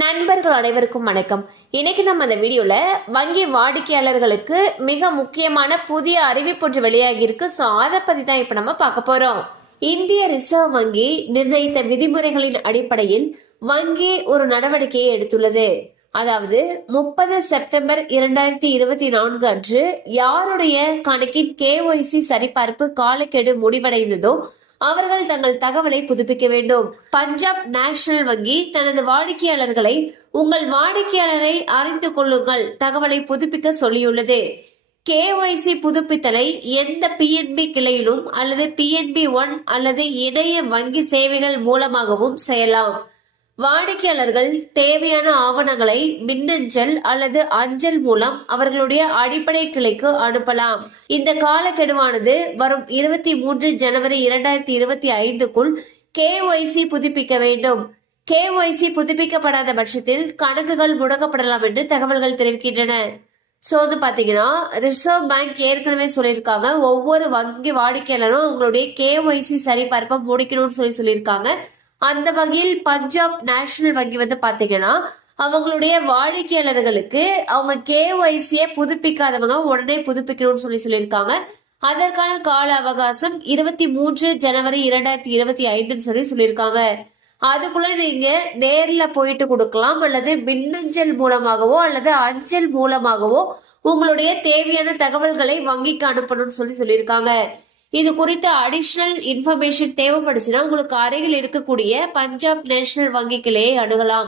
நண்பர்கள் அனைவருக்கும் வணக்கம். இன்னைக்கு நம்ம அந்த வீடியோல வங்கி வாடிக்கையாளர்களுக்கு மிக முக்கியமான புதிய அறிவிப்பு ஒன்று வெளியாகி இருக்கு. ஸோ அதை பத்தி தான் இப்ப நம்ம பார்க்க போறோம். இந்திய ரிசர்வ் வங்கி நிர்ணயித்த விதிமுறைகளின் அடிப்படையில் வங்கி ஒரு நடவடிக்கையை எடுத்துள்ளது. அதாவது 30 செப்டம்பர் 2024 அன்று யாருடைய கணக்கின் KYC சரிபார்ப்பு காலக்கெடு முடிவடைந்ததோ அவர்கள் தங்கள் தகவலை புதுப்பிக்க வேண்டும். பஞ்சாப் நேஷனல் வங்கி தனது வாடிக்கையாளர்களை உங்கள் வாடிக்கையாளரை அறிந்து கொள்ளுங்கள் தகவலை புதுப்பிக்க சொல்லியுள்ளது. KYC புதுப்பித்தலை எந்த PNB கிளையிலும் அல்லது PNB1 அல்லது இணைய வங்கி சேவைகள் மூலமாகவும் செய்யலாம். வாடிக்கையாளர்கள் தேவையான ஆவணங்களை மின்னஞ்சல் அல்லது அஞ்சல் மூலம் அவர்களுடைய அடிப்படை கிளைக்கு அனுப்பலாம். இந்த காலக்கெடுவானது வரும் 23 ஜனவரி 2025க்குள் KYC புதுப்பிக்க வேண்டும். KYC புதுப்பிக்கப்படாத பட்சத்தில் கணக்குகள் முடக்கப்படலாம் என்று தகவல்கள் தெரிவிக்கின்றன. ஸோ வந்து பாத்தீங்கன்னா ரிசர்வ் பேங்க் ஏற்கனவே சொல்லியிருக்காங்க, ஒவ்வொரு வங்கி வாடிக்கையாளரும் அவங்களுடைய KYC சரிபார்ப்பை முடிக்கணும்னு சொல்லியிருக்காங்க. அந்த வகையில் பஞ்சாப் நேஷனல் வங்கி வந்து பாத்தீங்கன்னா அவங்களுடைய வாடிக்கையாளர்களுக்கு அவங்க KYC புதுப்பிக்காதவங்க உடனே புதுப்பிக்கணும்னு சொல்லியிருக்காங்க. அதற்கான கால அவகாசம் 23 ஜனவரி 2025 சொல்லியிருக்காங்க. அதுக்குள்ள நீங்க நேர்ல போயிட்டு கொடுக்கலாம் அல்லது மின்னஞ்சல் மூலமாகவோ அல்லது அஞ்சல் மூலமாகவோ உங்களுடைய தேவையான தகவல்களை வங்கிக்கு அனுப்பணும்னு சொல்லியிருக்காங்க. இது குறித்த அடிஷனல் இன்ஃபர்மேஷன் தேவைப்படுச்சுன்னா உங்களுக்கு அருகில் இருக்கக்கூடிய பஞ்சாப் நேஷனல் வங்கி கிளையை அணுகலாம்.